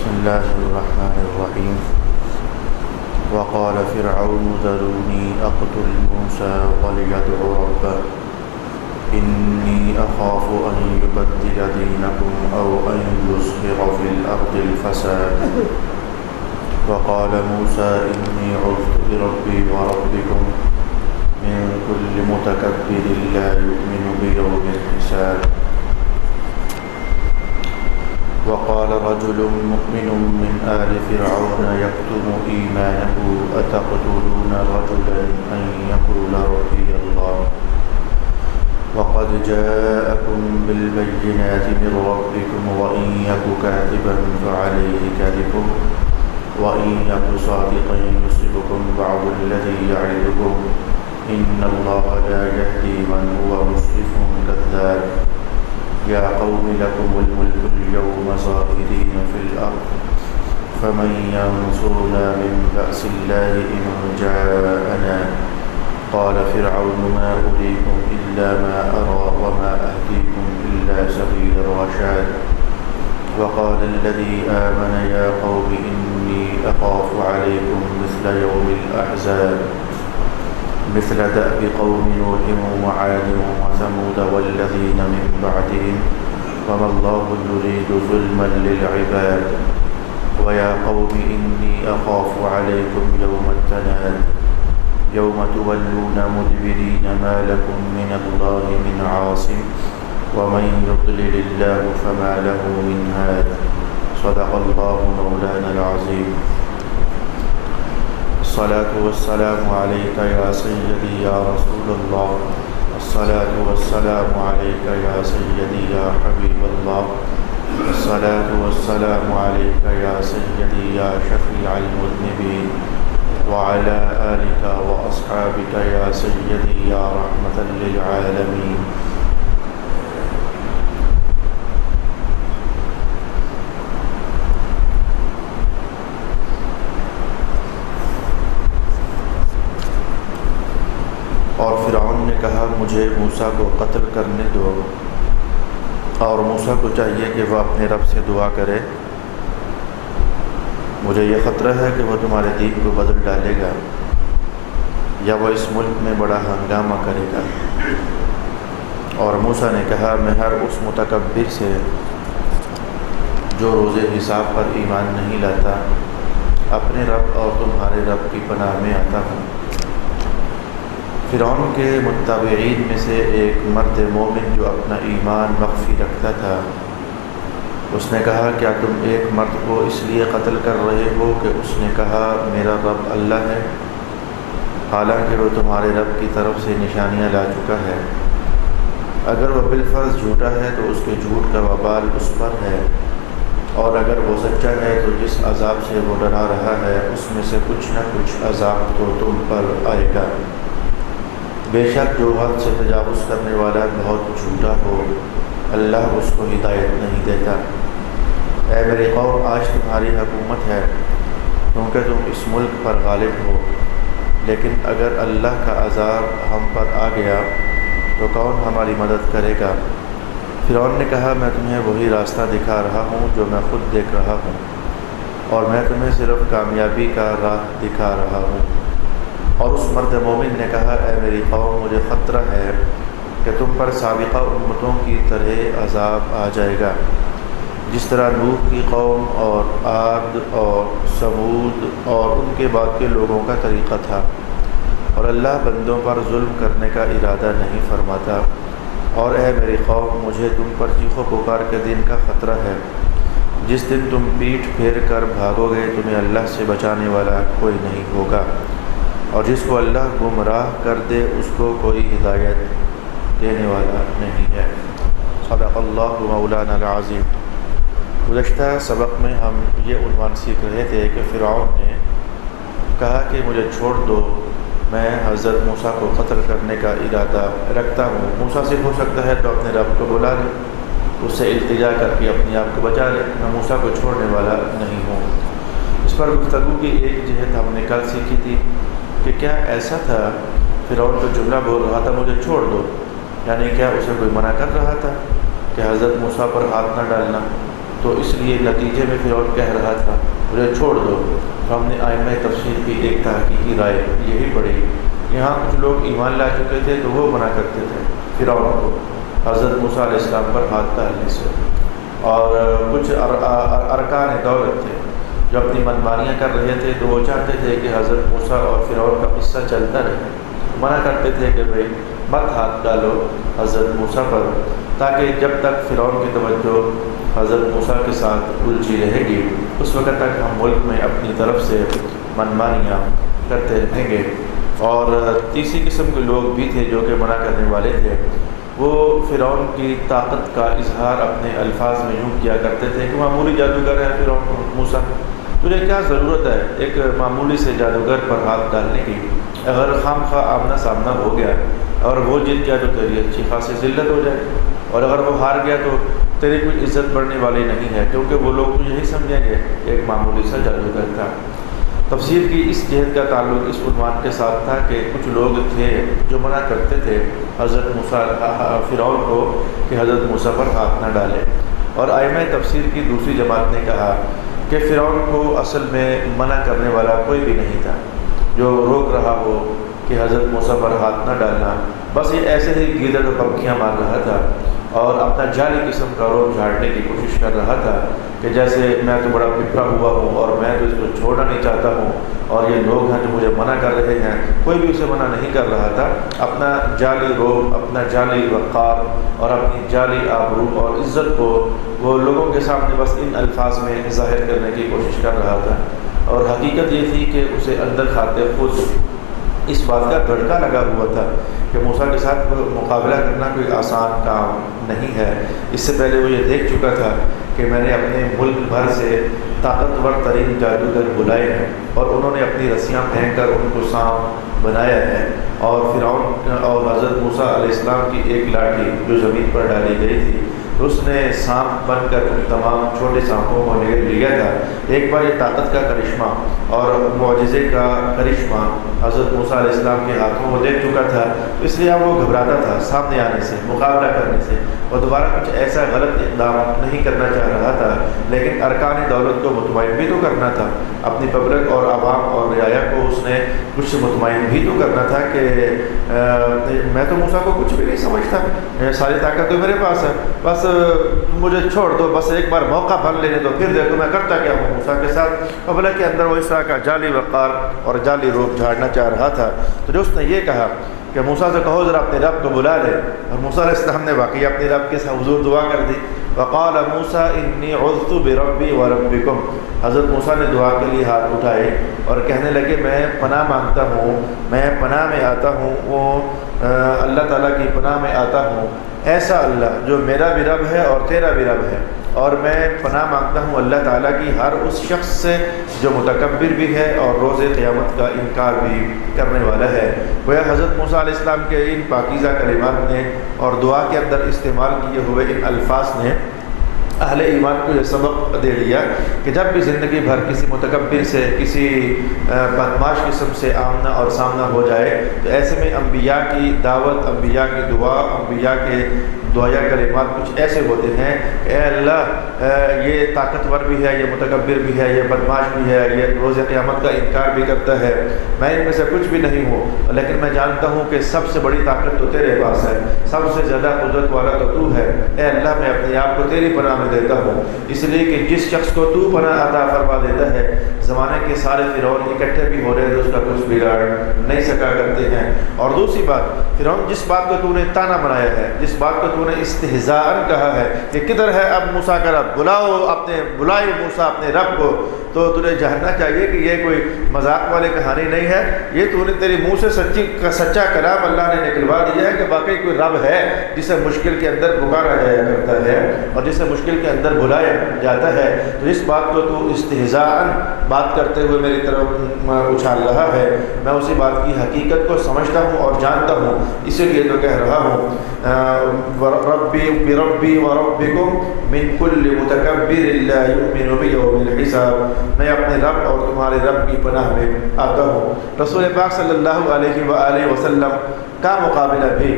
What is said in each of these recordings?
بسم الله الرحمن الرحيم. وقال فرعون ذروني أقتل موسى وليدع ربه إني أخاف أن يبدل دينكم أو أن يظهر في الأرض الفساد. وقال موسى إني عذت بربي وربكم من كل متكبر لا يؤمن بيوم الحساب. وقال رجل مؤمن من آل فرعون يكتم إيمانه أتقتلون رجلا أن يقول ربي الله وقد جاءكم بالبينات من ربكم وإن يك كاذبا فعليه كذبه وإن يك صادقا يصبكم بعض الذي يعدكم إن الله لا يهدي من هو مسرف كذاب. يا قوم لكم الملك اليوم ظاهرين في الأرض فمن ينصرنا من بأس الله إن جاءنا. قال فرعون ما أريكم إلا ما أرى وما أهديكم إلا سبيل الرشاد. وقال الذي آمن يا قوم إني أخاف عليكم مثل يوم الأحزاب مثل دأب قوم نوح وعاد وثمود والذين من بعدهم وما الله يريد ظلما للعباد. ويا قوم إني أخاف عليكم يوم التناد يوم تولون مدبرين ما لكم من الله من عاصم ومن يضلل الله فما له من هاد. صدق الله مولانا العظيم. الصلاة والسلام عليك يا سيدي يا رسول الله. الصلاة والسلام عليك يا سيدي يا حبيب الله. الصلاة والسلام عليك يا سيدي يا شفيع المذنبين وعلى آلك وأصحابك يا سيدي يا رحمة للعالمين. اور فرعون نے کہا مجھے موسیٰ کو قتل کرنے دو، اور موسیٰ کو چاہیے کہ وہ اپنے رب سے دعا کرے، مجھے یہ خطرہ ہے کہ وہ تمہارے دین کو بدل ڈالے گا یا وہ اس ملک میں بڑا ہنگامہ کرے گا۔ اور موسیٰ نے کہا میں ہر اس متکبر سے جو روز حساب پر ایمان نہیں لاتا اپنے رب اور تمہارے رب کی پناہ میں آتا ہوں۔ فرعون کے متابعین میں سے ایک مرد مومن جو اپنا ایمان مخفی رکھتا تھا، اس نے کہا کیا تم ایک مرد کو اس لیے قتل کر رہے ہو کہ اس نے کہا میرا رب اللہ ہے، حالانکہ وہ تمہارے رب کی طرف سے نشانیاں لا چکا ہے؟ اگر وہ بالفرض جھوٹا ہے تو اس کے جھوٹ کا وبال اس پر ہے، اور اگر وہ سچا ہے تو جس عذاب سے وہ ڈرا رہا ہے اس میں سے کچھ نہ کچھ عذاب تو تم پر آئے گا۔ بے شک جو حد سے تجاوز کرنے والا بہت جھوٹا ہو اللہ اس کو ہدایت نہیں دیتا۔ اے میری قوم آج تمہاری حکومت ہے کیونکہ تم اس ملک پر غالب ہو، لیکن اگر اللہ کا عذاب ہم پر آ گیا تو کون ہماری مدد کرے گا؟ فرعون نے کہا میں تمہیں وہی راستہ دکھا رہا ہوں جو میں خود دیکھ رہا ہوں، اور میں تمہیں صرف کامیابی کا راہ دکھا رہا ہوں۔ اور اس مرد مومن نے کہا اے میری قوم مجھے خطرہ ہے کہ تم پر سابقہ امتوں کی طرح عذاب آ جائے گا، جس طرح نوح کی قوم اور عاد اور ثمود اور ان کے بعد کے لوگوں کا طریقہ تھا۔ اور اللہ بندوں پر ظلم کرنے کا ارادہ نہیں فرماتا۔ اور اے میری قوم مجھے تم پر چیخ و پکار کے دن کا خطرہ ہے، جس دن تم پیٹھ پھیر کر بھاگو گے تمہیں اللہ سے بچانے والا کوئی نہیں ہوگا، اور جس کو اللہ گمراہ کر دے اس کو کوئی ہدایت دینے والا نہیں ہے۔ صدق اللہ مولانا العظیم۔ گزشتہ سبق میں ہم یہ عنوان سیکھ رہے تھے کہ فرعون نے کہا کہ مجھے چھوڑ دو، میں حضرت موسیٰ کو قتل کرنے کا ارادہ رکھتا ہوں۔ موسیٰ سے ہو سکتا ہے تو اپنے رب کو بلا لے، اس سے التجا کر کے اپنے آپ کو بچا لے، میں موسیٰ کو چھوڑنے والا نہیں ہوں۔ اس پر گفتگو کی ایک جہت ہم نے کل سیکھی تھی کہ کیا ایسا تھا فرعون کو جملہ بول رہا تھا مجھے چھوڑ دو، یعنی کیا اسے کوئی منع کر رہا تھا کہ حضرت موسیٰ پر ہاتھ نہ ڈالنا؟ تو اس لیے نتیجے میں فرعون کہہ رہا تھا مجھے چھوڑ دو۔ تو ہم نے آئمہ تفسیر کی ایک تحقیقی رائے یہی پڑھی، یہاں کچھ لوگ ایمان لا چکے تھے تو وہ منع کرتے تھے فرعون کو حضرت موسیٰ علیہ السلام پر ہاتھ ڈالنے سے، اور کچھ ارکان دولت تھے جو اپنی منمانیاں کر رہے تھے، تو وہ چاہتے تھے کہ حضرت موسیٰ اور فرعون کا قصہ چلتا رہے، منع کرتے تھے کہ بھئی مت ہاتھ ڈالو حضرت موسیٰ پر، تاکہ جب تک فرعون کی توجہ حضرت موسیٰ کے ساتھ الجھی رہے گی اس وقت تک ہم ملک میں اپنی طرف سے منمانیاں کرتے رہیں گے۔ اور تیسری قسم کے لوگ بھی تھے جو کہ منع کرنے والے تھے، وہ فرعون کی طاقت کا اظہار اپنے الفاظ میں یوں کیا کرتے تھے کہ معمولی جادوگر ہے فرعون موسیٰ، تجھے کیا ضرورت ہے ایک معمولی سے جادوگر پر ہاتھ ڈالنے کی، اگر خام خواہ آمنا سامنا ہو گیا اور وہ جیت گیا تو تیری اچھی خاصی ذلت ہو جائے، اور اگر وہ ہار گیا تو تیری کوئی عزت بڑھنے والی نہیں ہے، کیونکہ وہ لوگ تو یہی سمجھیں گے کہ ایک معمولی سا جادوگر تھا۔ تفسیر کی اس جہت کا تعلق اس عنوان کے ساتھ تھا کہ کچھ لوگ تھے جو منع کرتے تھے حضرت موسیٰ فرعون کو کہ حضرت موسیٰ پر ہاتھ نہ ڈالے، اور ائمہ تفسیر کی دوسری جماعت نے کہا کہ فرعون کو اصل میں منع کرنے والا کوئی بھی نہیں تھا جو روک رہا ہو کہ حضرت موسیٰ پر ہاتھ نہ ڈالنا، بس یہ ایسے ہی گیدڑ و پنکھیاں مار رہا تھا اور اپنا جعلی قسم کا روپ جھاڑنے کی کوشش کر رہا تھا کہ جیسے میں تو بڑا پپڑا ہوا ہوں اور میں تو اس کو چھوڑنا نہیں چاہتا ہوں، اور یہ لوگ ہیں جو مجھے منع کر رہے ہیں، کوئی بھی اسے منع نہیں کر رہا تھا، اپنا جعلی روپ، اپنا جعلی وقار اور اپنی جعلی آبرو اور عزت کو وہ لوگوں کے سامنے بس ان الفاظ میں ظاہر کرنے کی کوشش کر رہا تھا، اور حقیقت یہ تھی کہ اسے اندر کھاتے خود اس بات کا گھڑکا لگا ہوا تھا کہ موسیٰ کے ساتھ مقابلہ کرنا کوئی آسان کام نہیں ہے۔ اس سے پہلے وہ یہ دیکھ چکا تھا کہ میں نے اپنے ملک بھر سے طاقتور ترین جادوگر بلائے ہیں اور انہوں نے اپنی رسیاں پھینک کر ان کو سانپ بنایا ہے، اور فرعون اور حضرت موسیٰ علیہ السلام کی ایک لاٹھی جو زمین پر ڈالی گئی تھی اس نے سانپ بن کر ان تمام چھوٹے سانپوں کو نگل لیا تھا۔ ایک بار یہ طاقت کا کرشمہ اور معجزے کا کرشمہ حضرت موسیٰ علیہ السلام کے ہاتھوں وہ دیکھ چکا تھا، اس لیے اب وہ گھبراتا تھا سامنے آنے سے، مقابلہ کرنے سے، اور دوبارہ کچھ ایسا غلط اقدام نہیں کرنا چاہ رہا تھا، لیکن ارکان دولت کو مطمئن بھی تو کرنا تھا، اپنی پبلک اور عوام اور رعایا کو اس نے کچھ مطمئن بھی تو کرنا تھا کہ میں تو موسیٰ کو کچھ بھی نہیں سمجھتا، ساری طاقت تو میرے پاس ہے، بس مجھے چھوڑ دو، بس ایک بار موقع بھر لینے دو، پھر دیکھو میں کرتا کیا ہوں۔ موسیٰ کے ساتھ پبلک کے اندر وہ اس طرح کا جعلی وقار اور جعلی روپ جھاڑنا چاہ رہا تھا، تو جو اس نے یہ کہا کہ موسیٰ سے کہو ذرا اپنے رب کو بلا لے، اور موسیٰ علیہ السلام نے واقعی اپنے رب کے حضور دعا کر دی۔ وقال موسیٰ انی عذت بربی وربکم، حضرت موسیٰ نے دعا کے لیے ہاتھ اٹھائے اور کہنے لگے میں پناہ مانگتا ہوں، میں پناہ میں آتا ہوں، وہ اللہ تعالیٰ کی پناہ میں آتا ہوں، ایسا اللہ جو میرا بھی رب ہے اور تیرا بھی رب ہے، اور میں پناہ مانگتا ہوں اللہ تعالیٰ کی ہر اس شخص سے جو متکبر بھی ہے اور روز قیامت کا انکار بھی کرنے والا ہے۔ گویا حضرت موسیٰ علیہ السلام کے ان پاکیزہ کلمات نے اور دعا کے اندر استعمال کیے ہوئے ان الفاظ نے اہل ایمان کو یہ سبق دے دیا کہ جب بھی زندگی بھر کسی متکبر سے، کسی بدمعاش قسم سے آمنا اور سامنا ہو جائے تو ایسے میں انبیاء کی دعوت، انبیاء کی دعا، انبیاء کے دعائیہ کلمات کچھ ایسے ہوتے ہیں کہ اے اللہ یہ طاقتور بھی ہے، یہ متکبر بھی ہے، یہ بدمعاش بھی ہے، یہ روز قیامت کا انکار بھی کرتا ہے، میں ان میں سے کچھ بھی نہیں ہوں، لیکن میں جانتا ہوں کہ سب سے بڑی طاقت تو تیرے پاس ہے، سب سے زیادہ قدرت والا تو ہے، اے اللہ میں اپنے آپ کو تیری پناہ میں دیتا ہوں، اس لیے کہ جس شخص کو تو پناہ عطا فرما دیتا ہے زمانے کے سارے فرعون اکٹھے بھی ہو رہے ہیں تو اس کا کچھ بگاڑ نہیں سکا کرتے ہیں۔ اور دوسری بات، فرعون جس بات کو تو نے تانا بنایا ہے، جس بات کو تو نے استہزاء کہا ہے کہ کدھر ہے اب موسیٰ کا رب، بلائے موسیٰ اپنے رب کو، تو تجھے جاننا چاہیے کہ یہ کوئی مذاق والی کہانی نہیں ہے، یہ تو نے تیری منہ سے سچا کلام اللہ نے نکلوا دیا ہے کہ واقعی کوئی رب ہے جسے مشکل کے اندر پکارا جایا کرتا ہے اور جسے مشکل کے اندر بلایا جاتا ہے، تو اس بات کو تو استہزاء بات کرتے ہوئے میری طرف اچھال رہا ہے، میں اسی بات کی حقیقت کو سمجھتا ہوں اور جانتا ہوں، اسی لیے تو کہہ رہا ہوں ربی بربی وربکم من کل متکبر لا یؤمن بیوم الحساب، میں اپنے رب اور تمہارے رب کی پناہ میں آتا ہوں۔ رسول پاک صلی اللہ علیہ وآلہ وسلم کا مقابلہ بھی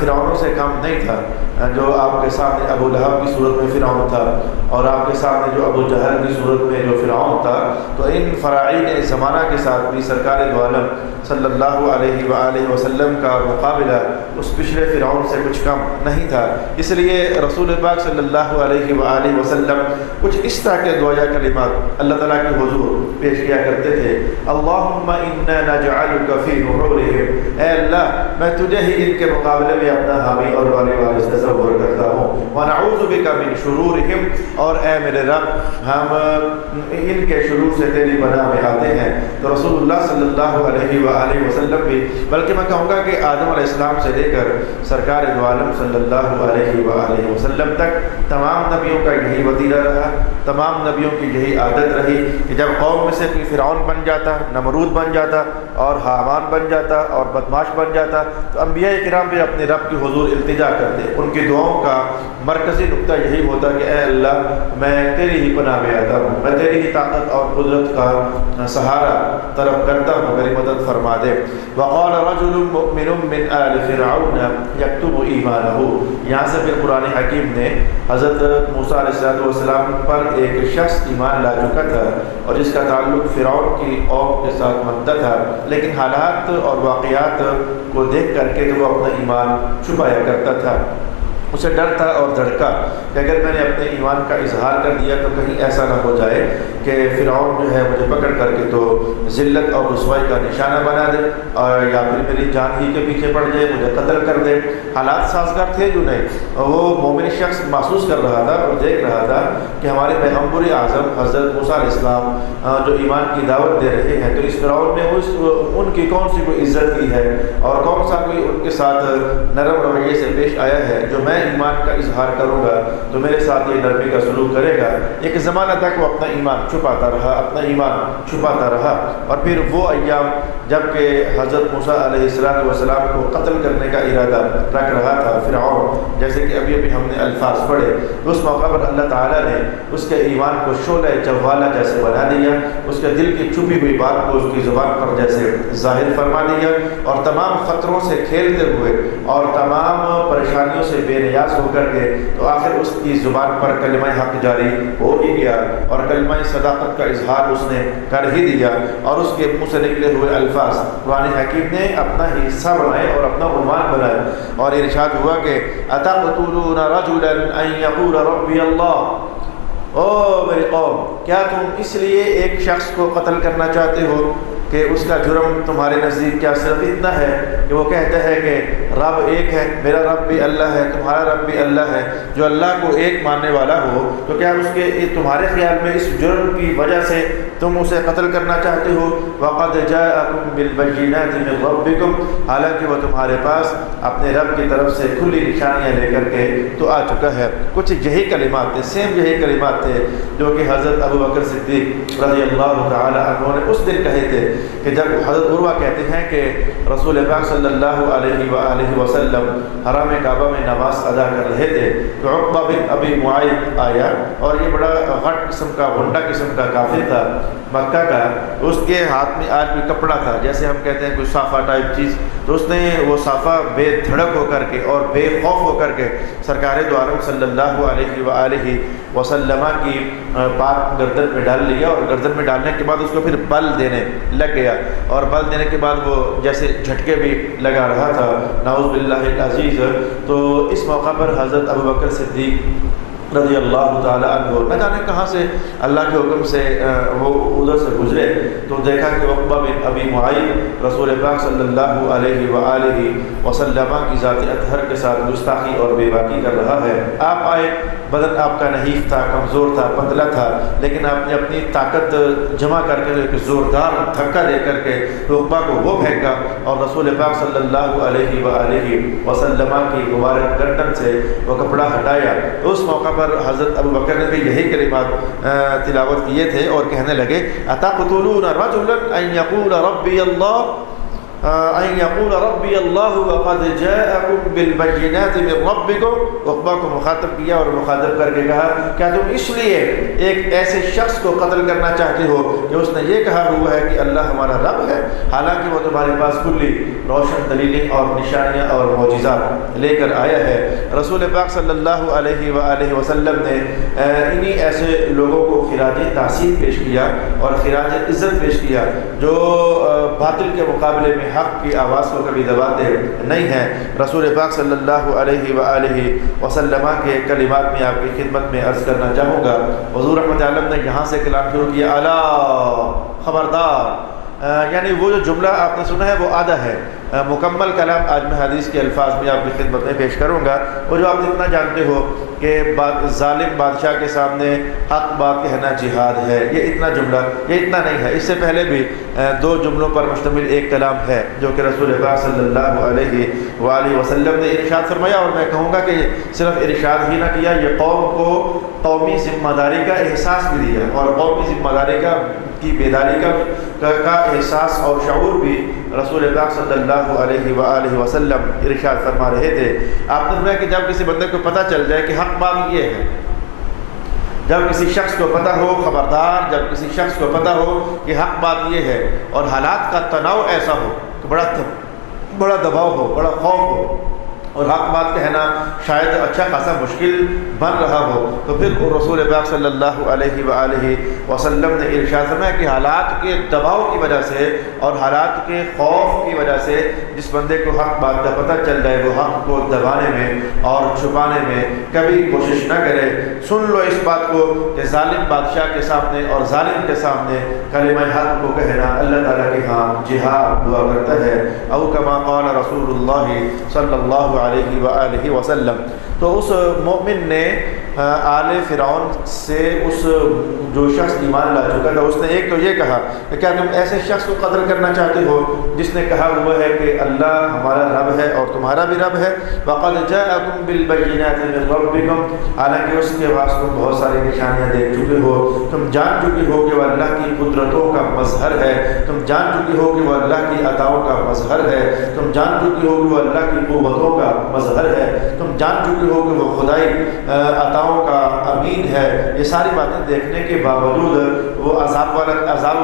فرعونوں سے کم نہیں تھا۔ جو آپ کے سامنے ابو لہب کی صورت میں فرعون تھا اور آپ کے سامنے جو ابو جہل کی صورت میں جو فرعون تھا، تو ان فراعین زمانہ کے ساتھ بھی سرکار دو عالم صلی اللہ علیہ وآلہ وسلم کا مقابلہ اس پچھلے فرعون سے کچھ کم نہیں تھا۔ اس لیے رسول پاک صلی اللہ علیہ وآلہ وسلم کچھ اس طرح کے دعائیہ کلمات اللہ تعالیٰ کے حضور پیش کیا کرتے تھے۔ اللہم انا نجعلک فی نحورہم، اے اللہ میں تجھے ہی ان کے مقابلے میں اپنا حامی اور والی وارث تصور کرتا ہوں۔ ونعوذ بک من شرورہم، اور اے میرے رب ہم ان کے شرور سے تیری پناہ میں آتے ہیں۔ تو رسول اللہ صلی اللہ علیہ وآلہ وسلم بھی، بلکہ میں کہوں گا کہ آدم علیہ السلام سے لے کر سرکار دو عالم صلی اللہ علیہ وآلہ وسلم تک تمام نبیوں کا یہی وتیرہ رہا، تمام نبیوں کی یہی عادت رہی کہ جب قوم میں سے کوئی فرعون بن جاتا، نمرود بن جاتا اور حامان بن جاتا اور بدماش بن جاتا، تو انبیاء کرام بھی اپنے رب کی حضور التجا کرتے۔ ان کی دعاؤں کا مرکزی نقطہ یہی ہوتا کہ اے اللہ میں تیری ہی پناہ میں آتا ہوں، میں تیری ہی طاقت اور قدرت کا سہارا طلب کرتا ہوں، میری مدد فرما دے۔ وقال رجل مؤمن من آل فرعون یکتم ایمانہ، یہاں سے پھر قرآن حکیم نے حضرت موسیٰ علیہ السلام پر ایک شخص ایمان لا چکا تھا اور جس کا تعلق فرعون کی قوم کے ساتھ منتا تھا، لیکن حالات اور واقعات کو دیکھ کر کے وہ اپنا ایمان چھپایا کرتا تھا۔ اسے ڈر تھا اور دھڑکا کہ اگر میں نے اپنے ایمان کا اظہار کر دیا تو کہیں ایسا نہ ہو جائے کہ فرعون جو ہے مجھے پکڑ کر کے تو ذلت اور رسوائی کا نشانہ بنا دے، اور یا پھر میری جان ہی کے پیچھے پڑ جائے، مجھے قتل کر دے۔ حالات سازگار تھے جو نہیں، وہ مومن شخص محسوس کر رہا تھا اور دیکھ رہا تھا کہ ہمارے پیغمبر اعظم حضرت موسیٰ علیہ السلام جو ایمان کی دعوت دے رہے ہیں، تو اس فرعون نے ان کی کون سی کوئی عزت کی ہے اور کون سا کوئی ان کے ساتھ نرم رویے سے پیش آیا ہے جو میں ایمان کا اظہار کروں گا تو میرے ساتھ یہ نرمی کا سلوک کرے گا۔ ایک زمانہ تک وہ اپنا ایمان چھپاتا رہا، اپنا ایمان چھپاتا رہا، اور پھر وہ ایام جب کہ حضرت موسیٰ علیہ السلام کو قتل کرنے کا ارادہ رکھ رہا تھا فرعون، جیسے کہ ابھی ہم نے الفاظ پڑھے، تو اس موقع پر اللہ تعالیٰ نے اس کے ایمان کو شعلہ جوالہ جیسے بنا دیا، اس کے دل کی چھپی ہوئی بات کو اس کی زبان پر جیسے ظاہر فرما دیا، اور تمام خطروں سے کھیلتے ہوئے اور تمام پریشانیوں سے بے نیاز ہو کر کے تو آخر اس کی زبان پر کلمہ حق جاری ہو ہی گیا اور کلمہ صداقت کا اظہار اس نے کر ہی دیا، اور اس کے منہ سے نکلے ہوئے الفاظ قرآن حکیم نے اپنا حصہ بنائے اور اپنا عنوان بنائے، اور ارشاد ہوا کہ اتقتلون رجلا ان یقول ربی اللہ، او میری قوم کیا تم اس لیے ایک شخص کو قتل کرنا چاہتے ہو کہ اس کا جرم تمہارے نزدیک کیا صرف اتنا ہے کہ وہ کہتا ہے کہ رب ایک ہے، میرا رب بھی اللہ ہے، تمہارا رب بھی اللہ ہے۔ جو اللہ کو ایک ماننے والا ہو تو کیا اس کے تمہارے خیال میں اس جرم کی وجہ سے تم اسے قتل کرنا چاہتے ہو؟ وقد جاءکم بالبینات من ربکم، حالانکہ وہ تمہارے پاس اپنے رب کی طرف سے کھلی نشانیاں لے کر کے تو آ چکا ہے۔ کچھ یہی کلمات تھے، سیم یہی کلمات تھے جو کہ حضرت ابو بکر صدیق رضی اللہ تعالی عنہ نے اس دن کہے تھے کہ جب حضرت عروہ کہتے ہیں کہ رسول پاک صلی اللہ علیہ وآلہ وسلم حرام کعبہ میں نماز ادا کر رہے تھے تو عقبہ بن ابی معیط آیا، اور یہ بڑا غٹ قسم کا غنڈہ قسم کا کافر تھا مکہ کا، اس کے ہاتھ میں آج بھی کپڑا تھا، جیسے ہم کہتے ہیں کوئی صافہ ٹائپ چیز، تو اس نے وہ صافہ بے دھڑک ہو کر کے اور بے خوف ہو کر کے سرکار دو عالم صلی اللہ علیہ وآلہ وسلم کی پاک گردن میں ڈال لیا، اور گردن میں ڈالنے کے بعد اس کو پھر بل دینے لگ گیا، اور بل دینے کے بعد وہ جیسے جھٹکے بھی لگا رہا تھا، نعوذ باللہ العزیز۔ تو اس موقع پر حضرت ابو بکر صدیق رضی اللہ تعالی عنہ نہ جانے کہاں سے اللہ کے حکم سے وہ ادھر سے گزرے تو دیکھا کہ عقبہ بن ابی معیط رسول پاک صلی اللہ علیہ وآلہ وسلم کی ذات اطہر کے ساتھ گستاخی اور بے باکی کر رہا ہے۔ آپ آئے، بدن آپ کا نحیف تھا، کمزور تھا، پتلا تھا، لیکن آپ نے اپنی طاقت جمع کر کے ایک زوردار دھکا دے کر کے عقبہ کو وہ پھینکا اور رسول پاک صلی اللہ علیہ وآلہ وسلم کی مبارک گردن سے وہ کپڑا ہٹایا۔ تو اس موقع پر حضرت ابو بکر نے بھی یہی کلمات تلاوت کیے تھے اور کہنے لگے اتقتلون رجلا ان یقول ربی اللہ، ان یقول ربی اللہ وقد جاءکم بالبینات من ربکم، عقبہ کو مخاطب کیا اور مخاطب کر کے کہا کیا تم اس لیے ایک ایسے شخص کو قتل کرنا چاہتے ہو کہ اس نے یہ کہا ہوا ہے کہ اللہ ہمارا رب ہے، حالانکہ وہ تمہارے پاس کلی روشن دلیلیں اور نشانیاں اور معجزات لے کر آیا ہے۔ رسول پاک صلی اللہ علیہ وآلہ وسلم نے انہی ایسے لوگوں کو خراج تحسین پیش کیا اور خراج عزت پیش کیا جو باطل کے مقابلے میں حق کی آواز کو کبھی دباتے نہیں ہیں۔ رسول پاک صلی اللہ علیہ وآلہ وسلم کے کلمات میں آپ کی خدمت میں عرض کرنا چاہوں گا۔ حضور رحمۃ عالم نے یہاں سے کلام شروع کیا، الا خبردار، یعنی وہ جو جملہ آپ نے سنا ہے وہ آدھا ہے، مکمل کلام آج میں حدیث کے الفاظ میں آپ کی خدمت میں پیش کروں گا۔ وہ جو آپ اتنا جانتے ہو کہ ظالم بادشاہ کے سامنے حق بات کہنا جہاد ہے، یہ اتنا جملہ، یہ اتنا نہیں ہے، اس سے پہلے بھی دو جملوں پر مشتمل ایک کلام ہے جو کہ رسول پاک صلی اللہ علیہ وآلہ وسلم نے ارشاد فرمایا، اور میں کہوں گا کہ صرف ارشاد ہی نہ کیا، یہ قوم کو قومی ذمہ داری کا احساس بھی دیا، اور قومی ذمہ داری کی بیداری کا احساس اور شعور بھی رسول پاک صلی اللہ علیہ وآلہ وسلم ارشاد فرما رہے تھے۔ آپ نے فرمایا کہ جب کسی بندے کو پتہ چل جائے کہ حق بات یہ ہے، جب کسی شخص کو پتہ ہو، خبردار، جب کسی شخص کو پتہ ہو کہ حق بات یہ ہے اور حالات کا تناؤ ایسا ہو کہ بڑا دباؤ ہو، بڑا خوف ہو اور حق بات کہنا شاید اچھا خاصا مشکل بن رہا ہو، تو پھر رسول پاک صلی اللہ علیہ وآلہ وسلم نے ارشاد فرمایا کہ حالات کے دباؤ کی وجہ سے اور حالات کے خوف کی وجہ سے جس بندے کو حق بات کا پتہ چل جائے وہ حق کو دبانے میں اور چھپانے میں کبھی کوشش نہ کرے۔ سن لو اس بات کو کہ ظالم بادشاہ کے سامنے اور ظالم کے سامنے کلمہ حق کو کہنا اللہ تعالیٰ کے ہاں جہاد ہوا کرتا ہے، او کما قال رسول اللہ صلی اللہ علیہ وآلہ وسلم۔ تو اس مومن نے آل فرعون سے اس جو شخص ایمان لا چکا تھا اس نے ایک تو یہ کہا کہ کیا تم ایسے شخص کو قتل کرنا چاہتے ہو جس نے کہا ہوا ہے کہ اللہ ہمارا رب ہے اور تمہارا بھی رب ہے، وَقَدْ جَاءَكُمْ بِالْبَيِّنَاتِ مِنْ رَبِّكُمْ، حالانکہ اس کے بعد تم بہت ساری نشانیاں دیکھ چکے ہو، تم جان چکے ہو کہ وہ اللہ کی قدرتوں کا مظہر ہے، تم جان چکے ہو کہ وہ اللہ کی عطاؤں کا مظہر ہے، تم جان چکے ہو کہ وہ اللہ کی قوتوں کا مظہر ہے، تم جان چکے ہو کہ وہ خدائی عطاؤں کا امین ہے۔ یہ ساری باتیں دیکھنے کے باوجود وہ عذاب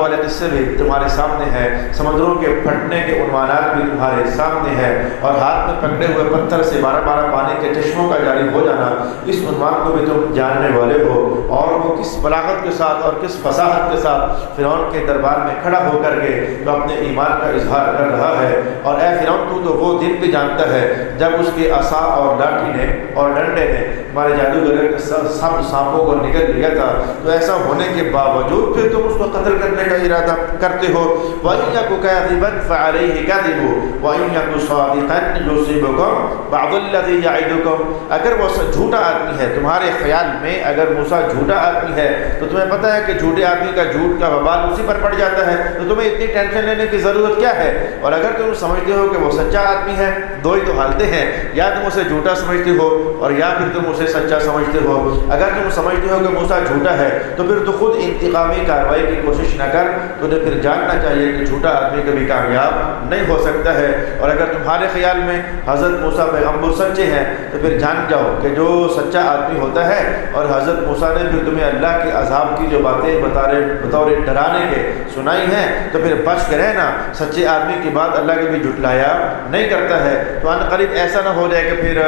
والے قصے بھی تمہارے سامنے ہے، سمندروں کے پھٹنے کے عنوانات بھی تمہارے سامنے ہے، اور ہاتھ میں پکڑے ہوئے پتھر سے بارہ پانی کے چشموں کا جاری ہو جانا، اس عنوان کو بھی تم جاننے والے ہو۔ اور وہ کس بلاغت کے ساتھ اور کس فصاحت کے ساتھ فرعون کے دربار میں کھڑا ہو کر کے تو اپنے ایمان کا اظہار کر رہا ہے۔ اور اے فرعون تو وہ دن بھی جانتا ہے جب اس کے عصا اور لاٹھی نے اور ڈنڈے نے ہمارے جادوگر کے سب سانپوں کو نگل لیا تھا، تو ایسا ہونے کے باوجود پھر تم اس کو قتل کرنے کا ارادہ کرتے ہو۔ وَإِنْ يَكُ كَاذِبًا فَعَلَيْهِ كَذِبُهُ وَإِنْ يَكُ صَادِقًا يُصِبْكُم بَعْضُ الَّذِي يَعِدُكُم، اگر وہ جھوٹا آدمی ہے تمہارے خیال میں، اگر موسیٰ جھوٹا آدمی ہے تو تمہیں پتہ ہے کہ جھوٹے آدمی کا جھوٹ کا وبال اسی پر پڑ جاتا ہے، تو تمہیں اتنی ٹینشن لینے کی ضرورت کیا ہے؟ اور اگر تم سمجھتے ہو کہ وہ سچا آدمی ہے، دو ہی تو حالتیں ہیں، یا تم اسے جھوٹا سمجھتے ہو اور یا پھر تم اسے سچا سمجھتے ہو۔ اگر تم سمجھتے ہو کہ موسیٰ جھوٹا ہے تو پھر تو خود انتقامی کارروائی کی کوشش نہ کر، تجھے پھر جاننا چاہیے کہ جھوٹا آدمی کبھی کامیاب نہیں ہو سکتا ہے۔ اور اگر تمہارے خیال میں حضرت موسیٰ پیغمبر سچے ہیں تو پھر جان جاؤ کہ جو سچا آدمی ہوتا ہے، اور حضرت موسیٰ نے پھر تمہیں اللہ کے عذاب کی جو باتیں بطور ڈرانے کے سنائی ہیں، تو پھر بچ کے رہنا، سچے آدمی کی بات اللہ کے بھی جھٹلایا نہیں کرتا ہے۔ تو ان قریب ایسا نہ ہو جائے کہ پھر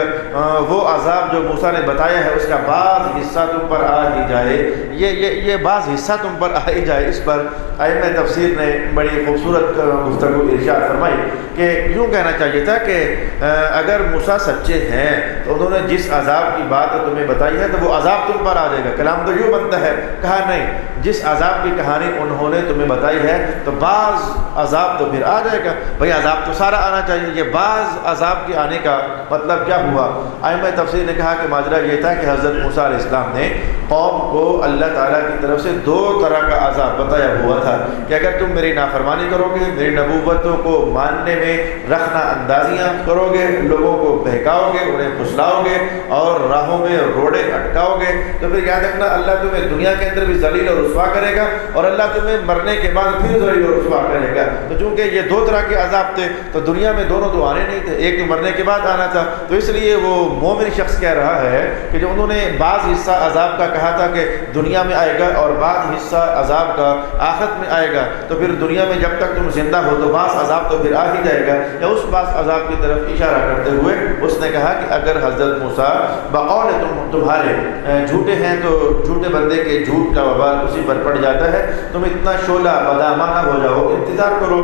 وہ عذاب جو موسیٰ نے بتایا ہے اس کا بعض حصہ تم پر آ ہی جائے، یہ بعض حصہ تم پر آ ہی جائے۔ اس پر ائمہ تفسیر نے بڑی خوبصورت گفتگو ارشاد فرمائی کہ یوں کہنا چاہیے تھا کہ اگر موسیٰ سچے ہیں تو انہوں نے جس عذاب کی بات تمہیں بتائی ہے تو وہ عذاب تم پر آ جائے گا، کلام تو یوں بنتا ہے، کہا نہیں، جس عذاب کی کہانی انہوں نے تمہیں بتائی ہے تو بعض عذاب تو پھر آ جائے گا۔ بھئی عذاب تو سارا آنا چاہیے، یہ بعض عذاب کے آنے کا مطلب کیا ہوا؟ ائمہ تفسیر نے کہا کہ ماجرا یہ تھا کہ حضرت موسیٰ علیہ السلام نے قوم کو اللہ تعالیٰ کی طرف سے دو طرح کا عذاب بتایا ہوا تھا کہ اگر تم میری نافرمانی کرو گے، میری نبوتوں کو ماننے میں رخنا اندازیاں کرو گے، لوگوں کو بہکاؤ گے، انہیں پھسلاؤ گے اور راہوں میں روڑے اٹکاؤ گے، تو پھر یاد رکھنا اللہ تمہیں دنیا کے اندر بھی ذلیل اور رسوا کرے گا، اور اللہ تمہیں مرنے کے بعد پھر ذلیل اور رسوا کرے گا۔ تو چونکہ یہ دو طرح کے عذاب تھے تو دنیا میں دونوں تو آنے نہیں تھے، ایک تو مرنے کے بعد آنا تھا، تو اس لیے وہ مومن شخص کہہ رہا ہے کہ جو انہوں نے بعض حصہ عذاب کا کہا تھا کہ دنیا میں آئے گا اور بعض حصہ عذاب کا آخرت میں آئے گا، تو پھر دنیا میں جب تک تم زندہ ہو تو بعض عذاب تو پھر آ ہی جائے گا، یا اس بعض عذاب کی طرف اشارہ کرتے ہوئے اس نے کہا کہ اگر حضرت موسیٰ بقول تمہارے جھوٹے ہیں تو جھوٹے بندے کے جھوٹ کا وبال اسی پر پڑ جاتا ہے، تم اتنا شعلہ بدامہ نہ ہو جاؤ، انتظار کرو،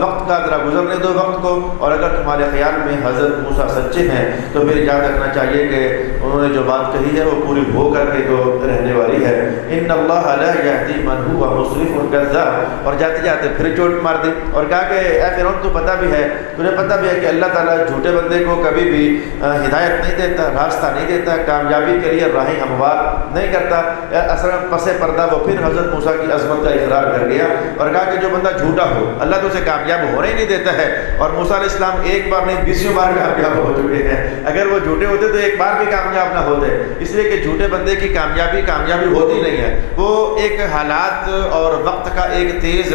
وقت کا ذرا گزرنے دو وقت کو، اور اگر تمہارے خیال میں حضرت موسیٰ سچے ہیں تو پھر یاد رکھنا چاہیے کہ انہوں نے جو بات کہی ہے وہ پوری ہو کر کے تو رہنے والی ہے۔ ان اللہ لا یہدی من هو مسرف کذاب، اور جاتے جاتے پھر چوٹ مار دی اور کہا کہ اے فرعون تو پتہ بھی ہے، تجھے پتہ بھی ہے کہ اللہ تعالیٰ جھوٹے بندے کو کبھی بھی ہدایت نہیں دیتا، راستہ نہیں دیتا، کامیابی کے لیے راہیں ہموار نہیں کرتا۔ اصل پس پردہ وہ پھر حضرت موسیٰ کی عظمت کا اقرار کر گیا اور کہا کہ جو بندہ جھوٹا ہو اللہ تو اسے کامیاب ہونے ہی نہیں دیتا ہے، اور موسیٰ علیہ السلام ایک بار نہیں 20 بار کامیاب ہو چکے ہیں، اگر وہ جھوٹے ہوتے تو ایک بار بھی کامیاب نہ ہوتے، اس لیے کہ جھوٹے بندے کی کامیابی ہوتی نہیں ہے، وہ ایک حالات اور وقت کا ایک تیز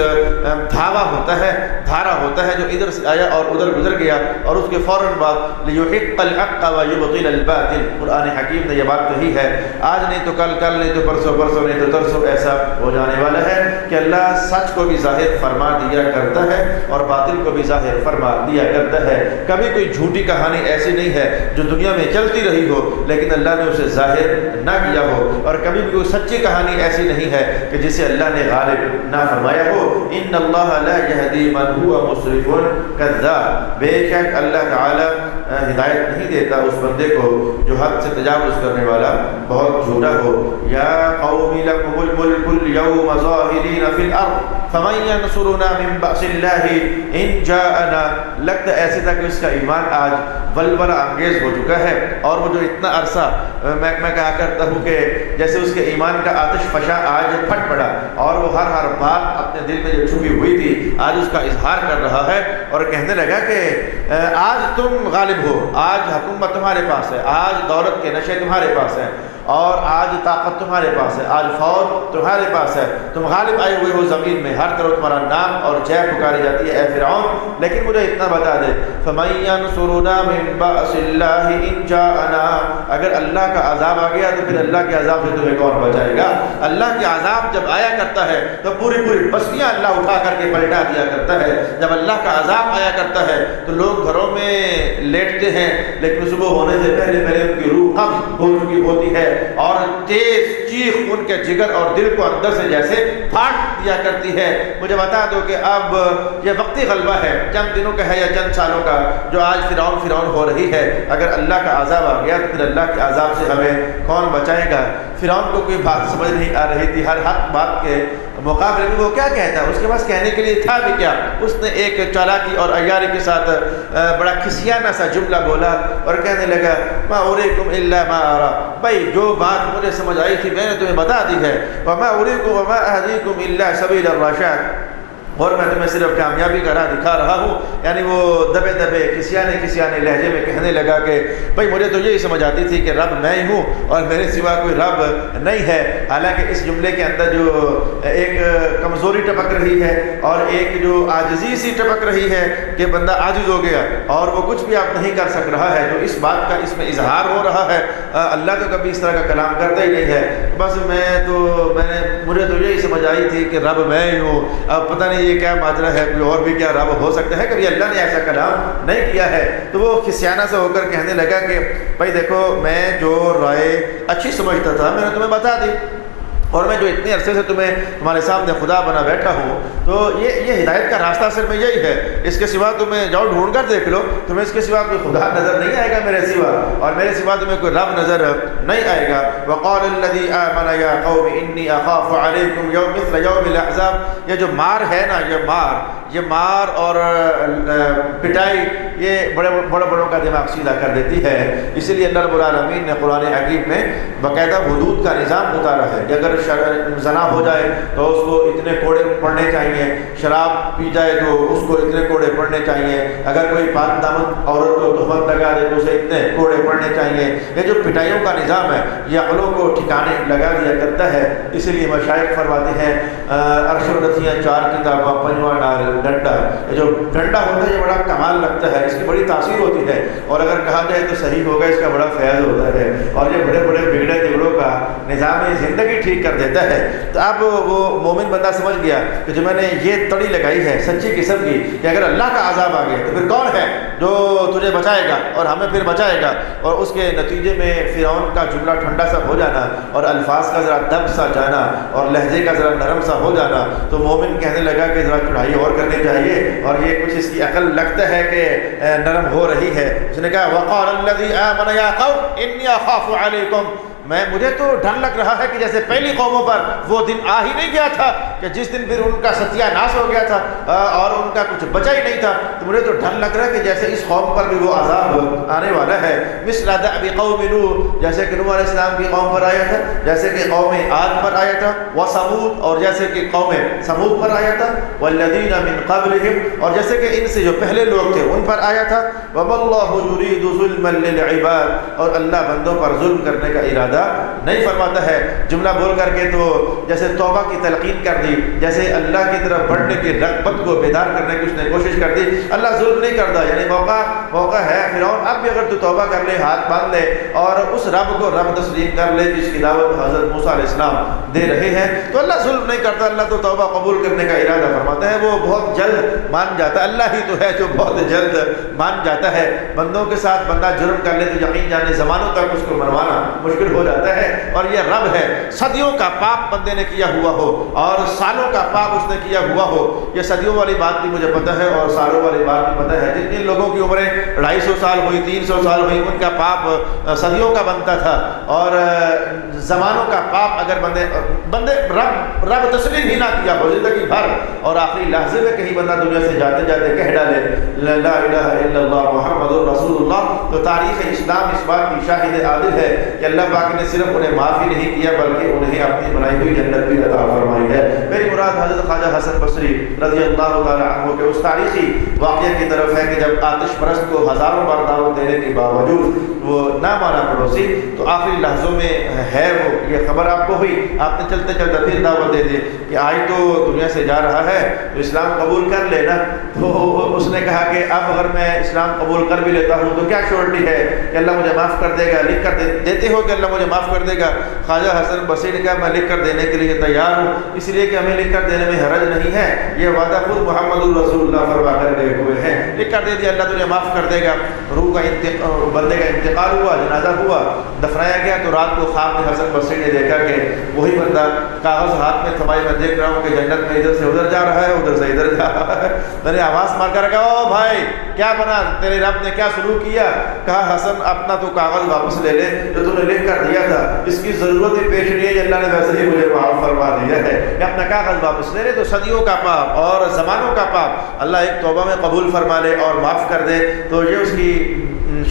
دھاوا ہوتا ہے، دھارا ہوتا ہے جو ادھر سے آیا اور ادھر گزر گیا، اور اس کے فوراً بعد لیحق الحق ویبطل الباطل، قرآن حکیم نے یہ بات کہی ہے، آج نہیں تو کل، کل نہیں تو پرسوں، پرسوں نہیں تو ترسوں ایسا ہو جانے والا ہے کہ اللہ سچ کو بھی ظاہر فرما دیا کرتا ہے اور باطل کو بھی ظاہر فرما دیا کرتا ہے۔ کبھی کوئی جھوٹی کہانی ایسی نہیں ہے جو دنیا میں چلتی رہی ہو لیکن اللہ نے اسے ظاہر نہ کیا ہو، اور کبھی بھی کوئی سچی کہانی ایسی نہیں ہے کہ جسے اللہ نے غالب نہ فرمایا ہو۔ ان اللہ لا یہدی من هو مسرف کذاب، بے شک اللہ تعالی ہدایت نہیں دیتا اس بندے کو جو حد سے تجاوز کرنے والا بہت جھوٹا ہو۔ یا قوم لکم الملک اليوم ظاہرین فی الارض فمن ینصرنا من بأس اللہ ان جاءنا، لگتا ایسے تھا کہ اس کا ایمان آج ولولہ انگیز ہو چکا ہے، اور وہ جو اتنا عرصہ میں کہا کرتا ہوں کہ جیسے اس کے ایمان کا آتش فشاں آج پھٹ پڑا، اور وہ ہر بات اپنے دل میں جو چھپی ہوئی تھی آج اس کا اظہار کر رہا ہے، اور کہنے لگا کہ آج تم غالب ہو، آج حکومت تمہارے پاس ہے، آج دولت کے نشے تمہارے پاس ہیں، اور آج طاقت تمہارے پاس ہے، آج فوج تمہارے پاس ہے، تم غالب آئے ہوئے ہو زمین میں، ہر طرف تمہارا نام اور جے پکاری جاتی ہے اے فرعون، لیکن مجھے اتنا بتا دے فَمَن يَنصُرُنَا مِن بَأْسِ اللَّهِ إِن جَاءَنَا، اگر اللہ کا عذاب آ گیا تو پھر اللہ کے عذاب سے تمہیں کون بچائے گا؟ اللہ کے عذاب جب آیا کرتا ہے تو پوری پوری بستیاں اللہ اٹھا کر کے پلٹا دیا کرتا ہے، جب اللہ کا عذاب آیا کرتا ہے تو لوگ گھروں میں لیٹتے ہیں لیکن صبح ہونے سے پہلے پہلے ان کی روح قبض ہو چکی ہوتی ہے، اور تیز چیخ ان کے جگر اور دل کو اندر سے جیسے پھاٹ دیا کرتی ہے۔ مجھے بتا دو کہ اب یہ وقتی غلبہ ہے، چند دنوں کا ہے یا چند سالوں کا، جو آج فرعون ہو رہی ہے، اگر اللہ کا عذاب آ گیا تو پھر اللہ کے عذاب سے ہمیں کون بچائے گا؟ فرعون کو کوئی بات سمجھ نہیں آ رہی تھی، ہر حق بات کے مقابلے میں وہ کیا کہتا ہے، اس کے پاس کہنے کے لیے تھا بھی کیا؟ اس نے ایک چالاکی اور عیاری کے ساتھ بڑا کھسیانہ سا جملہ بولا اور کہنے لگا ما اریکم الا ما ارا، بھائی جو بات مجھے سمجھ آئی تھی میں نے تمہیں بتا دی ہے، وما اریکم وما اہدیکم الا سبیل الرشاد، اور میں تمہیں صرف کامیابی کا راہ دکھا رہا ہوں۔ یعنی وہ دبے دبے کسیانے لہجے میں کہنے لگا کہ بھائی مجھے تو یہی سمجھ آتی تھی کہ رب میں ہی ہوں اور میرے سوا کوئی رب نہیں ہے، حالانکہ اس جملے کے اندر جو ایک کمزوری ٹپک رہی ہے اور ایک جو عاجزی سی ٹپک رہی ہے کہ بندہ عاجز ہو گیا اور وہ کچھ بھی آپ نہیں کر سک رہا ہے، جو اس بات کا اس میں اظہار ہو رہا ہے۔ اللہ تو کبھی اس طرح کا کلام کرتا ہی نہیں ہے، بس مجھے تو یہی سمجھ آئی تھی کہ رب میں ہی ہوں، اب پتہ نہیں یہ کیا ماجرا ہے، کوئی اور بھی کیا رب ہو سکتا ہے، کبھی اللہ نے ایسا کلام نہیں کیا ہے۔ تو وہ کھسیانہ سے ہو کر کہنے لگا کہ بھائی دیکھو میں جو رائے اچھی سمجھتا تھا میں نے تمہیں بتا دی، اور میں جو اتنے عرصے سے تمہارے سامنے خدا بنا بیٹھا ہوں، تو یہ ہدایت کا راستہ صرف میں یہی ہے، اس کے سوا تمہیں جاؤ ڈھونڈ کر دیکھ لو، تمہیں اس کے سوا کوئی خدا نظر نہیں آئے گا میرے سوا، اور میرے سوا تمہیں کوئی رب نظر نہیں آئے گا۔ وقال الذی آمن یا قوم انی اخاف علیکم یوم مثل یوم الاحزاب، یہ جو مار ہے نا، یہ مار یہ مار اور پٹائی یہ بڑوں کا دماغ سیدھا کر دیتی ہے۔ اسی لیے اللہ رب العالمین نے قرآن حکیم میں باقاعدہ حدود کا نظام اتارا ہے کہ اگر زنا ہو جائے تو اس کو اتنے کوڑے پڑنے چاہیے، شراب پی جائے تو اس کو اتنے کوڑے پڑنے چاہیے، اگر کوئی پاک دامن عورت کو تہمت لگا دے تو اسے اتنے کوڑے پڑنے چاہیے۔ یہ جو پٹائیوں کا نظام ہے یہ عقلوں کو ٹھکانے لگا دیا کرتا ہے۔ اسی لیے مشائخ فرماتے ہیں عرش و نتھیاں 4 کتاباں پنجواں نال ڈنڈا، یہ جو ڈنڈا ہوتا ہے یہ بڑا کمال لگتا ہے، اس کی بڑی تاثیر ہوتی ہے، اور اگر کہا جائے تو صحیح ہوگا اس کا بڑا فیض ہوتا ہے، اور یہ بڑے بڑے بگڑے جگڑوں کا نظام زندگی ٹھیک کر دیتا ہے۔ تو اب وہ مومن بندہ سمجھ گیا کہ جو میں نے یہ تڑی لگائی ہے سچی قسم کی کہ اگر اللہ کا عذاب آ گیا تو پھر کون ہے جو تجھے بچائے گا اور ہمیں پھر بچائے گا۔ اور اس کے نتیجے میں فرعون کا جملہ ٹھنڈا سا ہو جانا اور الفاظ کا ذرا دب سا جانا اور لہجے کا ذرا نرم سا ہو جانا، تو مومن کہنے لگا کہ ذرا چڑھائی اور کرنی چاہیے، اور یہ کچھ اس کی عقل لگتا ہے کہ نرم ہو رہی ہے۔ اس نے کہا وقال الذی آمن یا قوم انی اخاف علیکم، مجھے تو ڈر لگ رہا ہے کہ جیسے پہلی قوموں پر وہ دن آ ہی نہیں گیا تھا کہ جس دن پھر ان کا ستیہ ناش ہو گیا تھا اور ان کا کچھ بچا ہی نہیں تھا، تو مجھے تو ڈر لگ رہا ہے کہ جیسے اس قوم پر بھی وہ عذاب آنے والا ہے۔ مثل دأب قوم نوح، جیسے کہ نوح علیہ السلام کی قوم پر آیا تھا، جیسے کہ قوم عاد پر آیا تھا، وثمود، اور جیسے کہ قوم ثمود پر آیا تھا، والذین من قبلہم، اور جیسے کہ ان سے جو پہلے لوگ تھے ان پر آیا تھا، وما اللہ یرید ظلما للعباد، اور اللہ بندوں پر ظلم کرنے کا ارادہ نہیں فرماتا ہے۔ جملہ بول کر کے تو جیسے توبہ کی تلقین کر دی، جیسے اللہ کی طرف بڑھنے کی رغبت کو بیدار کرنے کی اس نے کوشش کر دی۔ اللہ ظلم نہیں کرتا، یعنی موقع ہے فرعون اب بھی اگر تو توبہ کر لے، ہاتھ باندھ لے اور اس رب کو رب تسلیم کر لے جس کی دعوت حضرت موسیٰ علیہ السلام دے رہے ہیں، تو اللہ ظلم نہیں کرتا، اللہ تو توبہ قبول کرنے کا ارادہ فرماتا ہے، وہ بہت جلد مان جاتا ہے۔ اللہ ہی تو ہے جو بہت جلد مان جاتا ہے۔ بندوں کے ساتھ بندہ جرم کر لے تو یقین جانے زمانوں تک اس کو منوانا مشکل ہو جاتا ہے، اور یہ رب ہے۔ صدیوں کا پاپ بندے نے کیا ہوا ہو اور سالوں کا پاپ اس نے کیا ہوا ہو، یہ صدیوں والی بات بھی مجھے پتہ ہے اور سالوں والی بات بھی پتہ ہے۔ جن جن لوگوں کی عمریں 250 سال ہوئی، 300 سال ہوئی، ان کا پاپ صدیوں کا بنتا تھا، اور زمانوں کا پاپ اگر بندے رب تسلیم ہی نہ کیا ہو زندگی بھر اور آخری لحظے میں کہیں بندہ دنیا سے جاتے جاتے کہہ ڈالے لا الہ الا اللہ محمد رسول اللہ، تو تاریخ اسلام اس بات کی شاہد عادل ہے کہ اللہ پاک نے صرف انہیں معافی نہیں کیا بلکہ انہیں اپنی بنائی ہوئی جنت بھی عطا فرمائی ہے۔ میری مراد حضرت خواجہ حسن بصری رضی اللہ تعالی عنہ کے اس تاریخی واقعے کی طرف ہے کہ جب آتش پرست کو ہزاروں بار دعوت دینے کے باوجود وہ نہ مانا پڑوسی، تو آخری لحظوں میں ہے وہ یہ خبر آپ کو ہوئی، آپ نے چلتے چلتے پھر دعوت دے دی کہ آج تو دنیا سے جا رہا ہے تو اسلام قبول کر لینا۔ تو اس نے کہا کہ اب اگر میں اسلام قبول کر بھی لیتا ہوں تو کیا شورٹی ہے کہ اللہ مجھے معاف کر دے گا، لکھ کر دیتے ہو کہ اللہ مجھے معاف کر دے گا؟ خواجہ حسن بصری نے کہا میں لکھ کر دینے کے لیے تیار ہوں، اس لیے کہ ہمیں لکھ کر دینے میں حرج نہیں ہے، یہ وعدہ خود محمد الرسول اللہ فرما کر گئے ہوئے ہیں، لکھ کر دے دیا اللہ تجھے معاف کر دے گا۔ روح کا بندے کا انتقال ہوا، جنازہ ہوا، دفنایا گیا، تو رات کو خواب میں حسن بصری نے دیکھا کہ وہی بندہ کاغذ ہاتھ میں تھمائے میں دیکھ رہا ہوں کہ جنت میں ادھر سے ادھر جا رہا ہے، ادھر سے ادھر جا رہا ہے۔ میں نے آواز مار کر کہا او بھائی کیا بنا، تیرے رب نے کیا سلوک کیا؟ کہا حسن اپنا تو کاغذ واپس لے لے جو تو نے لکھ کر دیا تھا، اس کی ضرورت ہی پیش نہیں ہے، اللہ نے ویسے ہی مجھے معاف فرما دیا ہے کہ اپنا کاغذ واپس لے لے۔ تو صدیوں کا پاپ اور زمانوں کا پاپ اللہ ایک توبہ میں قبول فرما لے اور معاف کر دے، تو یہ اس کی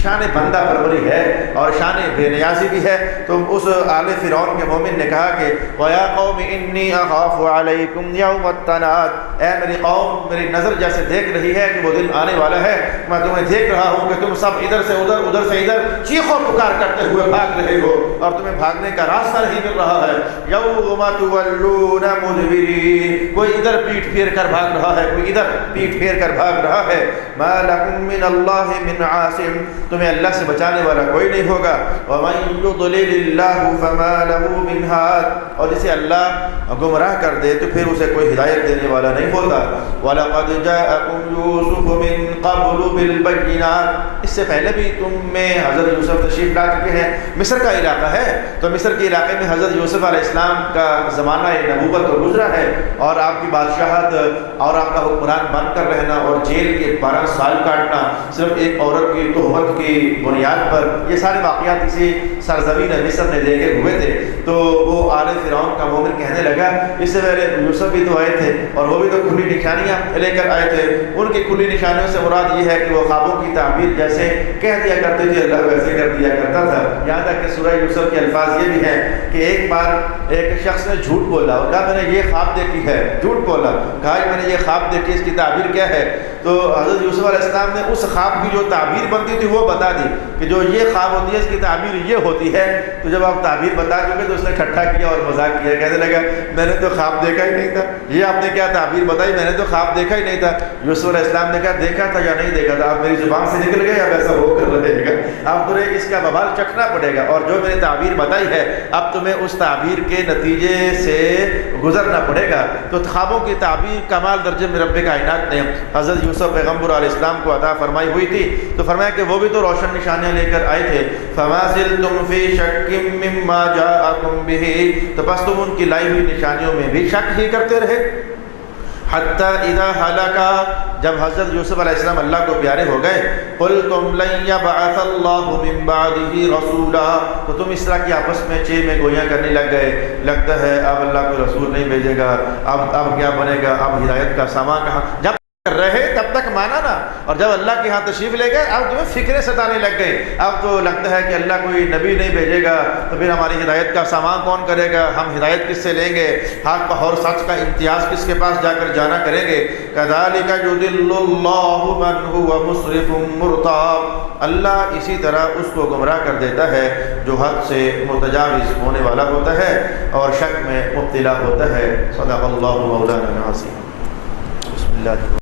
شان بندہ پروری ہے اور شان بے نیازی بھی ہے۔ تو اس آل فرعون کے مومن نے کہا کہ وَيَا قَوْمِ إِنِّي أَخَافُ عَلَيْكُمْ يَوْمَ التَّنَادِ، اے میری قوم میری نظر جیسے دیکھ رہی ہے کہ وہ دن آنے والا ہے، میں تمہیں دیکھ رہا ہوں کہ تم سب ادھر سے ادھر ادھر سے ادھر چیخو پکار کرتے ہوئے بھاگ رہے ہو اور تمہیں بھاگنے کا راستہ نہیں مل رہا ہے۔ يَوْمَ تُوَلُّونَ مُدْبِرِينَ، کوئی ادھر پیٹھ پھیر کر بھاگ رہا ہے، کوئی ادھر پیٹھ پھیر کر بھاگ رہا ہے۔ مَا لَكُم مِّنَ اللَّهِ مِنْ عَاصِمٍ، تمہیں اللہ سے بچانے والا کوئی نہیں ہوگا۔ وَمَن يُضْلِلِ اللَّهُ فَمَا لَهُ مِنْ هَادٍ، اور جسے اللہ گمراہ کر دے تو پھر اسے کوئی ہدایت دینے والا نہیں ہوتا۔ وَلَقَدْ جَاءَكُمْ يُوسُفُ مِنْ قَبْلُ بِالْبَيِّنَاتِ، اس سے پہلے بھی تم میں حضرت یوسف تشریف لا چکے ہیں۔ مصر کا علاقہ ہے تو مصر کے علاقے میں حضرت یوسف علیہ السلام کا زمانہ نبوت تو گزرا ہے، اور آپ کی بادشاہت اور آپ کا حکمران بن کر رہنا اور جیل کے 12 سال کاٹنا صرف ایک عورت کی تہمت محبت کی بنیاد پر یہ سارے واقعات اسی سرزمین مصر میں دیکھے ہوئے تھے، تو وہ آل فرعون کا مومن کہنے لگا اس سے پہلے یوسف بھی تو آئے تھے اور وہ بھی تو کھلی نشانیاں لے کر آئے تھے، ان کی کھلی نشانیوں سے مراد یہ ہے کہ وہ خوابوں کی تعبیر جیسے کہہ دیا کرتے تھے اللہ ویسے کر دیا کرتا تھا۔ یہاں تک کہ سورہ یوسف کے الفاظ یہ بھی ہیں کہ ایک بار ایک شخص نے جھوٹ بولا اور کہا میں نے یہ خواب دیکھی ہے، جھوٹ بولا، کہا کہ میں نے یہ خواب دیکھی، اس کی تعبیر کیا ہے؟ تو حضرت یوسف علیہ السلام نے اس خواب کی جو تعبیر بنتی تھی وہ بتا دی کہ جو یہ خواب ہوتی ہے اس کی تعبیر یہ ہوتی ہے۔ تو جب آپ تعبیر بتا چکے تو اس نے ٹھٹھا کیا اور مذاق کیا، کہنے لگا میں نے تو خواب دیکھا ہی نہیں تھا، یہ آپ نے کیا تعبیر بتائی، میں نے تو خواب دیکھا ہی نہیں تھا۔ یوسف علیہ السلام نے کہا دیکھا تھا یا نہیں دیکھا تھا، آپ میری زبان سے نکل گئے اب ایسا ہو کر رہے گا، اب تمہیں اس کا وبال چکھنا پڑے گا، اور جو میں نے تعبیر بتائی ہے اب تمہیں اس تعبیر کے نتیجے سے گزرنا پڑے گا۔ تو خوابوں کی تعبیر کمال درجے میں رب کائنات نے حضرت یوسف پیغمبر علیہ السلام کو عطا فرمائی ہوئی تھی، تو فرمایا کہ وہ بھی تو روشن نشانیاں لے کر آئے تھے۔ فما زلتم فی شک مما جاءکم بہ، تو بس تم ان کی لائی ہوئی نشانیوں میں بھی شک ہی کرتے رہے۔ حتی اذا ہلکا، جب حضرت یوسف علیہ السلام اللہ کو پیارے ہو گئے، قلتم لن یبعث اللہ من بعدہ رسولا، تو تم اس طرح کی آپس میں چے میں گویاں کرنے لگ گئے، لگتا ہے اب اللہ کوئی رسول نہیں بھیجے گا، اب کیا بنے گا، اب ہدایت کا سامان کہاں؟ جب رہے تب تک مانا نا، اور جب اللہ کے ہاں تشریف لے گئے اب تمہیں فکریں ستانے لگ گئی، اب تو لگتا ہے کہ اللہ کوئی نبی نہیں بھیجے گا تو پھر ہماری ہدایت کا سامان کون کرے گا، ہم ہدایت کس سے لیں گے، حق اور سچ کا امتیاز کس کے پاس جا کر جانا کریں گے۔ کذالک یضل اللہ من هو مسرف مرتاب، اللہ اسی طرح اس کو گمراہ کر دیتا ہے جو حد سے متجاوز ہونے والا ہوتا ہے اور شک میں مبتلا ہوتا ہے۔ صدق اللہ مولانا العظیم۔ بسم اللہ